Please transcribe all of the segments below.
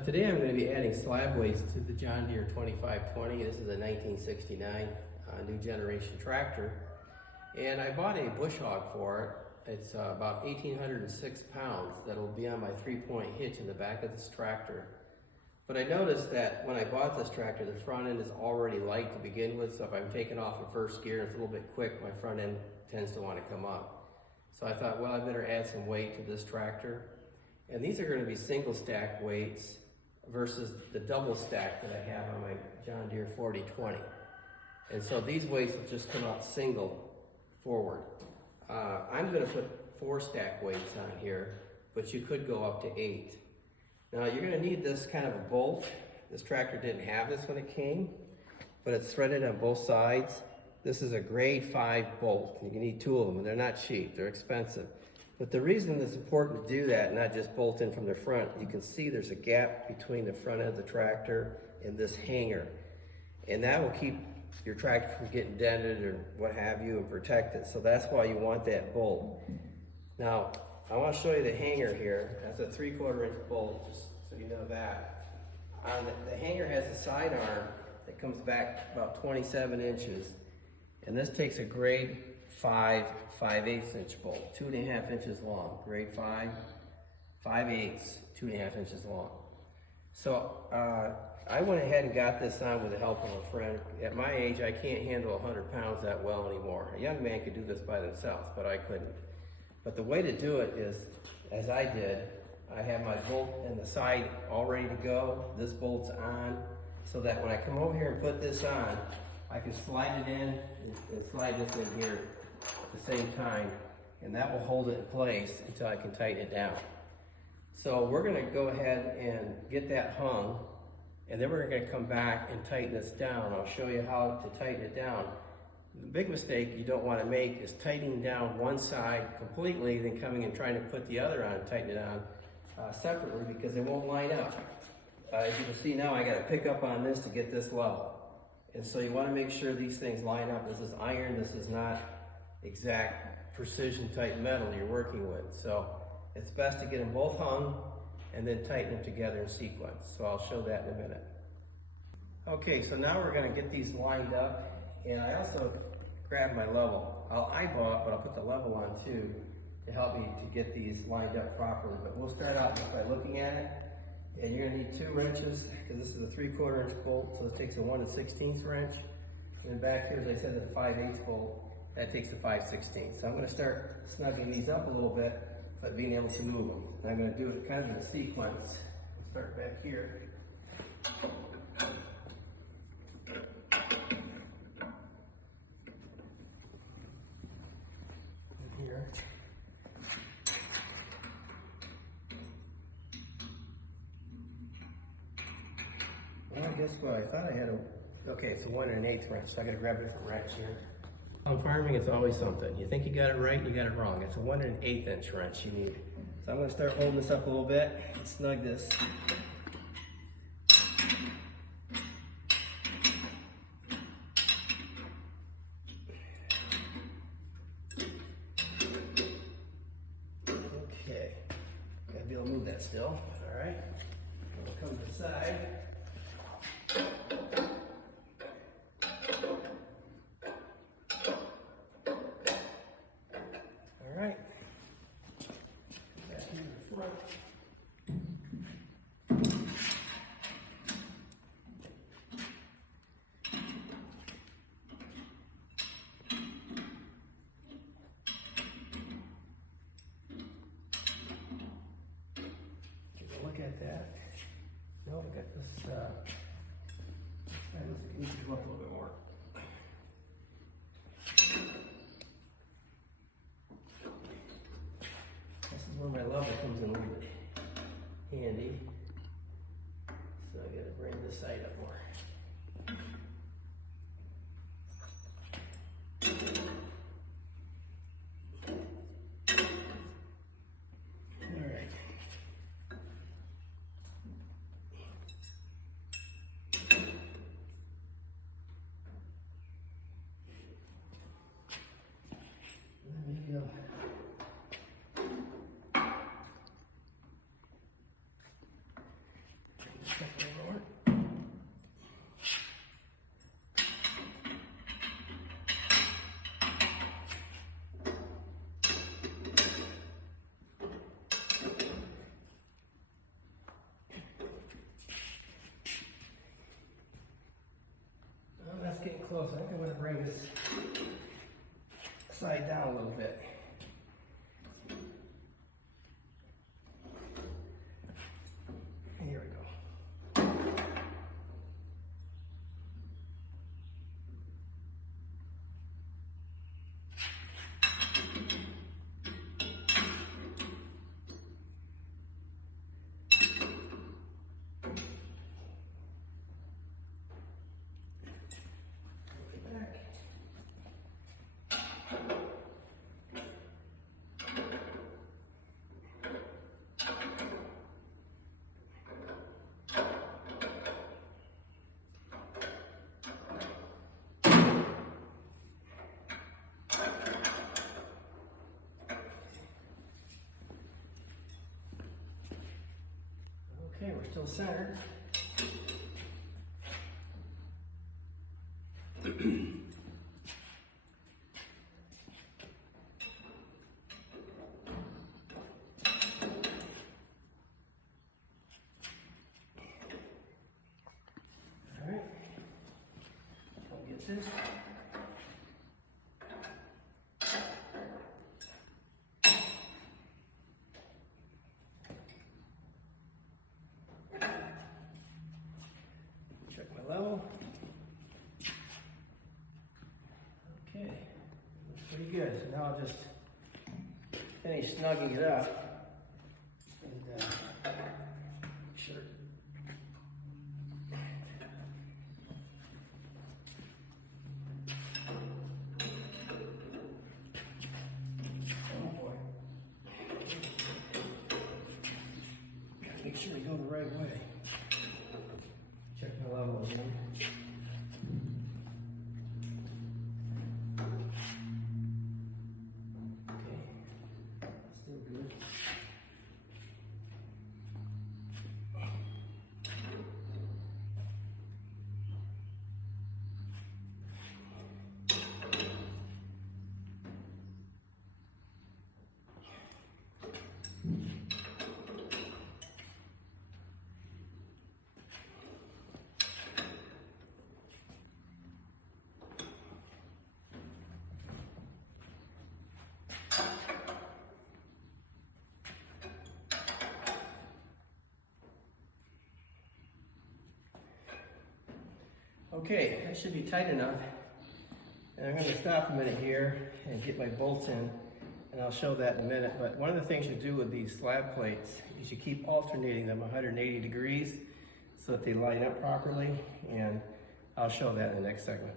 Today I'm going to be adding slab weights to the John Deere 2520. This is a 1969 new generation tractor. And I bought a bush hog for it. It's about 1,806 pounds that'll be on my 3-point hitch in the back of this tractor. But I noticed that when I bought this tractor, the front end is already light to begin with, so if I'm taking off in first gear, it's a little bit quick, my front end tends to want to come up. So I thought, well, I better add some weight to this tractor. And these are going to be single stack weights versus the double stack that I have on my John Deere 4020. And so these weights will just come out single forward. I'm going to put 4 stack weights on here, but you could go up to 8. Now you're going to need this kind of a bolt. This tractor didn't have this when it came, but it's threaded on both sides. This is a grade 5 bolt. You need 2 of them, and they're not cheap, they're expensive. But the reason it's important to do that, not just bolt in from the front, you can see there's a gap between the front end of the tractor and this hanger. And that will keep your tractor from getting dented or what have you and protect it. So that's why you want that bolt. Now, I want to show you the hanger here. That's a 3/4 inch bolt, just so you know that. The hanger has a side arm that comes back about 27 inches. And this takes a grade 5 5/8 inch bolt, 2.5 inches long. Grade 5, 5/8, 2.5 inches long. So I went ahead and got this on with the help of a friend. At my age, I can't handle 100 pounds that well anymore. A young man could do this by themselves, but I couldn't. But the way to do it is, as I did, I have my bolt in the side all ready to go. This bolt's on, so that when I come over here and put this on, I can slide it in and slide this in here at the same time, and that will hold it in place until I can tighten it down. So we're going to go ahead and get that hung, and then we're going to come back and tighten this down. I'll show you how to tighten it down. The big mistake you don't want to make is tightening down one side completely, then coming and trying to put the other on and tighten it on separately, because it won't line up. As you can see now, I got to pick up on this to get this level. And so you want to make sure these things line up. This is iron, this is not exact precision type metal you're working with. So it's best to get them both hung and then tighten them together in sequence. So I'll show that in a minute. Okay, so now we're going to get these lined up. And I also grabbed my level. I'll eyeball it, but I'll put the level on too to help me to get these lined up properly. But we'll start out just by looking at it. And you're going to need 2 wrenches, because this is a 3/4 inch bolt, so it takes a 1 16th wrench. And then back here, as I said, the 5/8 bolt, that takes a 5/16. So I'm going to start snugging these up a little bit, but being able to move them. And I'm going to do it kind of in a sequence. Start back here. And here. Well, guess what? I thought I had okay, it's a 1 1/8 wrench, so I gotta grab a different wrench here. On farming, it's always something. You think you got it right, and you got it wrong. It's a 1 1/8 inch wrench you need. So I'm gonna start holding this up a little bit and snug this. Okay, gotta be able to move that still. All right, we'll come to the side. Alright, back into the front. Take a look at that. No, I got this, it needs to go up a little bit more. This is where my level comes in a little bit handy. So I gotta bring this side up more. Alright. There we go. close. I think I'm going to bring this side down a little bit. Here we go. Okay, we're still centered. All right, I'll get this. Check my level. Okay, looks pretty good. So now I'll just finish snugging it up and make sure. Oh boy. Gotta make sure we go the right way. Check my level again. Okay, still good. Okay, that should be tight enough. And I'm going to stop a minute here and get my bolts in, and I'll show that in a minute. But one of the things you do with these slab plates is you keep alternating them 180 degrees so that they line up properly, and I'll show that in the next segment.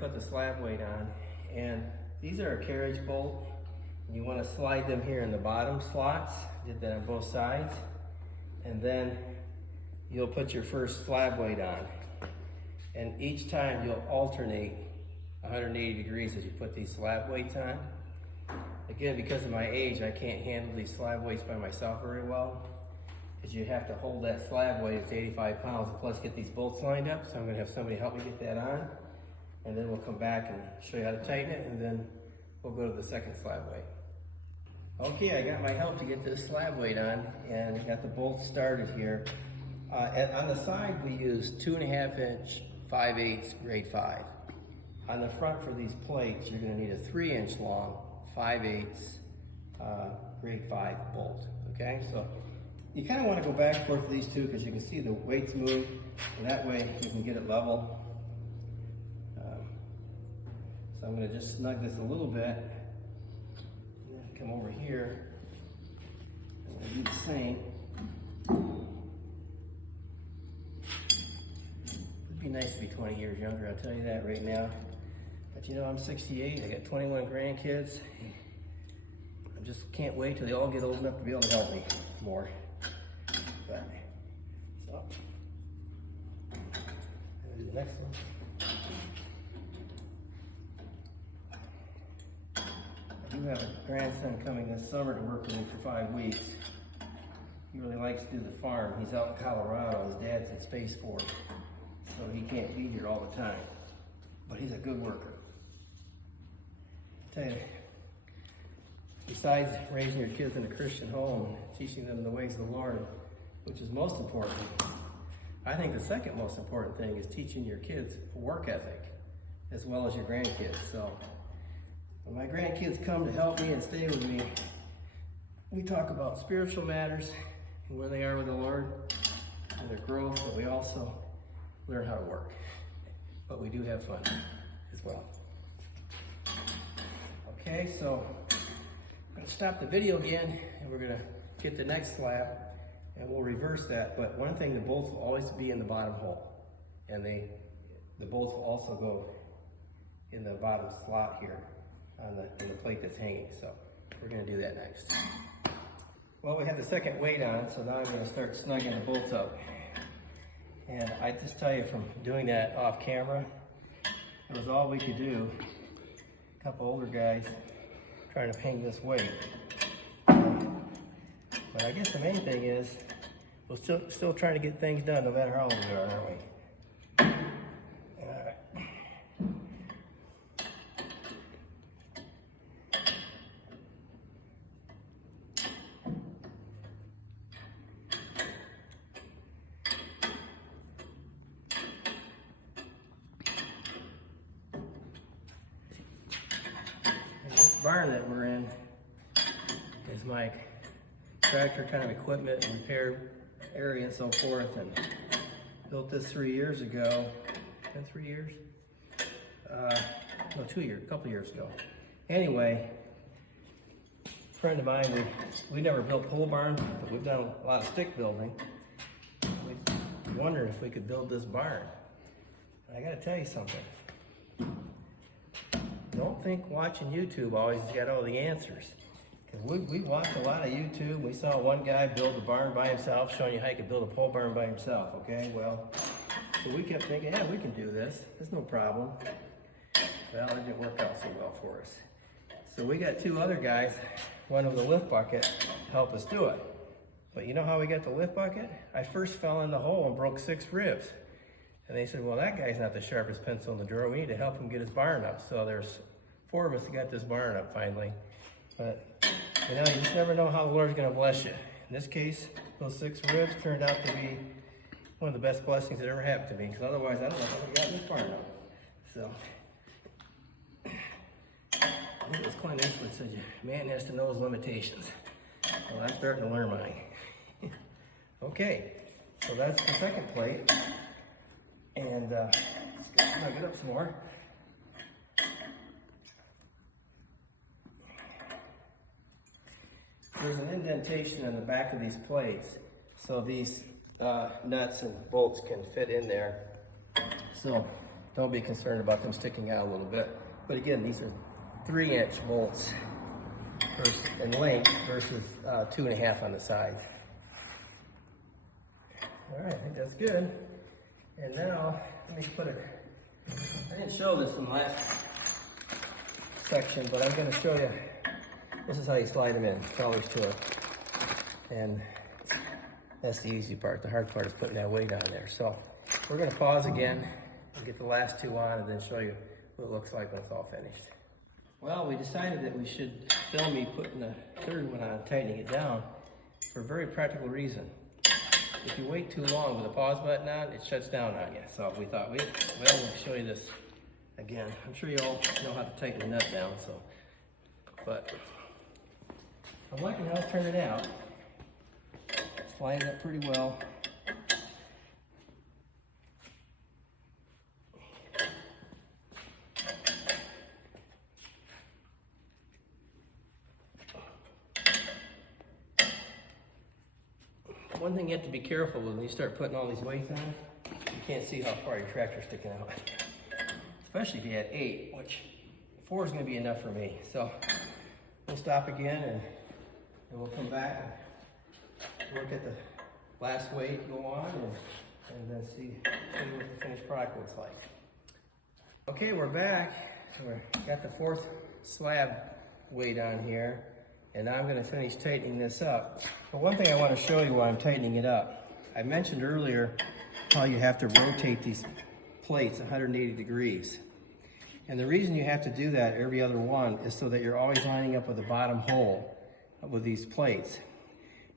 Put the slab weight on, and these are a carriage bolt. You want to slide them here in the bottom slots. Did that on both sides. And then you'll put your first slab weight on. And each time you'll alternate 180 degrees as you put these slab weights on. Again, because of my age, I can't handle these slab weights by myself very well, because you have to hold that slab weight, it's 85 pounds, plus get these bolts lined up. So I'm gonna have somebody help me get that on, and then we'll come back and show you how to tighten it, and then we'll go to the second slab weight. Okay, I got my help to get this slab weight on, and got the bolts started here. On the side, we use 2.5 inch 5/8 grade 5. On the front for these plates, you're going to need a 3-inch long 5/8 grade 5 bolt. Okay, so you kind of want to go back and forth for these two because you can see the weights move, and that way you can get it level. So I'm going to just snug this a little bit. And then come over here. I'm going to do the same. It'd be nice to be 20 years younger, I'll tell you that right now. But you know, I'm 68, I got 21 grandkids. I just can't wait till they all get old enough to be able to help me more. But, so, I'm gonna do the next one. I do have a grandson coming this summer to work with me for 5 weeks. He really likes to do the farm. He's out in Colorado, his dad's at Space Force. So he can't be here all the time, but he's a good worker. I tell you, besides raising your kids in a Christian home, teaching them the ways of the Lord, which is most important, I think the second most important thing is teaching your kids a work ethic. as well as your grandkids. So when my grandkids come to help me and stay with me, we talk about spiritual matters and where they are with the Lord and their growth, but we also learn how to work. But we do have fun as well. Okay, so I'm going to stop the video again, and we're going to get the next slab, and we'll reverse that. But one thing, the bolts will always be in the bottom hole, and the bolts will also go in the bottom slot here in the plate that's hanging. So we're going to do that next. Well, we have the second weight on, so now I'm going to start snugging the bolts up. And I just tell you, from doing that off camera, it was all we could do. A couple older guys trying to hang this weight. But I guess the main thing is we're still trying to get things done no matter how old we are, aren't we? All right. Barn that we're in is my tractor kind of equipment and repair area and so forth, and built this 3 years ago. Been 3 years? No, 2 years, a couple years ago. Anyway, a friend of mine, we never built pole barns, but we've done a lot of stick building. We wondered if we could build this barn. And I gotta tell you something. Don't think watching YouTube always got all the answers. Because we watched a lot of YouTube. We saw one guy build a barn by himself, showing you how you could build a pole barn by himself, okay? Well, so we kept thinking, yeah, we can do this. There's no problem. Well, it didn't work out so well for us. So we got two other guys, one with a lift bucket, to help us do it. But you know how we got the lift bucket? I first fell in the hole and broke 6 ribs. And they said, well, that guy's not the sharpest pencil in the drawer. We need to help him get his barn up. So there's 4 of us that got this barn up finally. But, you know, you just never know how the Lord's going to bless you. In this case, those 6 ribs turned out to be one of the best blessings that ever happened to me. Because otherwise, I don't know how we got this barn up. So, I think it was Clint Eastwood said, man has to know his limitations. Well, I'm starting to learn mine. Okay, so that's the second plate. And let's snug it up some more. There's an indentation in the back of these plates, so these nuts and bolts can fit in there. So don't be concerned about them sticking out a little bit. But again, these are 3-inch bolts in length versus 2.5 on the sides. All right, I think that's good. And now, let me put it, I didn't show this in the last section, but I'm going to show you, this is how you slide them in, colors to it. And that's the easy part. The hard part is putting that weight on there. So we're going to pause again and get the last 2 on and then show you what it looks like when it's all finished. Well, we decided that we should film me putting the 3rd one on, tightening it down, for a very practical reason. If you wait too long with the pause button on, it shuts down on you. So we thought, we'll show you this again. I'm sure you all know how to tighten the nut down, so. But I'm liking how it's turning out. It's lining up pretty well. One thing you have to be careful with when you start putting all these weights on, you can't see how far your tractor's sticking out. Especially if you had 8, which 4 is going to be enough for me. So we'll stop again and we'll come back and look at the last weight go on and then see what the finished product looks like. Okay, we're back. We've got the 4th slab weight on here. And now I'm going to finish tightening this up. But one thing I want to show you while I'm tightening it up. I mentioned earlier how you have to rotate these plates 180 degrees. And the reason you have to do that every other one is so that you're always lining up with the bottom hole with these plates.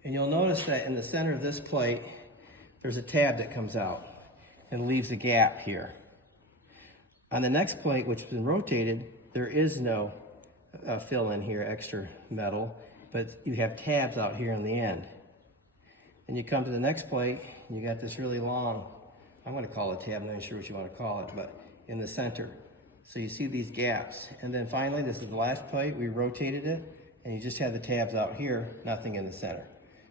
And you'll notice that in the center of this plate, there's a tab that comes out and leaves a gap here. On the next plate, which has been rotated, there is no fill in here, extra metal, but you have tabs out here on the end. Then you come to the next plate, and you got this really long, I'm gonna call it a tab, I'm not sure what you wanna call it, but in the center. So you see these gaps. And then finally, this is the last plate, we rotated it, and you just have the tabs out here, nothing in the center.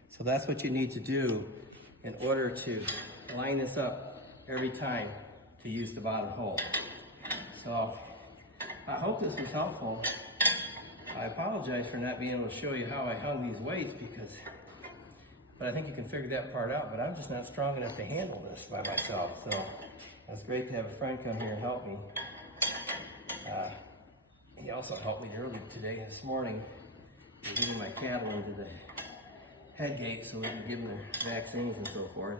So that's what you need to do in order to line this up every time to use the bottom hole. So I hope this was helpful. I apologize for not being able to show you how I hung these weights but I think you can figure that part out, but I'm just not strong enough to handle this by myself. So it's great to have a friend come here and help me. He also helped me earlier today, this morning, getting my cattle into the head gate so we can give them their vaccines and so forth.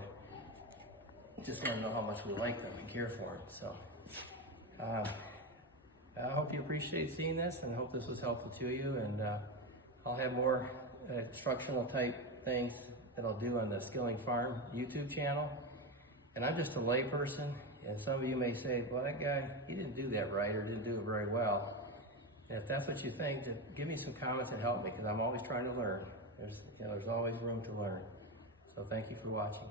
Just want to know how much we like them and care for them. So I hope you appreciate seeing this, and I hope this was helpful to you. And I'll have more instructional type things that I'll do on the Skilling Farm YouTube channel. And I'm just a lay person, and some of you may say, well, that guy, he didn't do that right or didn't do it very well. And if that's what you think, just give me some comments and help me, because I'm always trying to learn. There's always room to learn. So thank you for watching.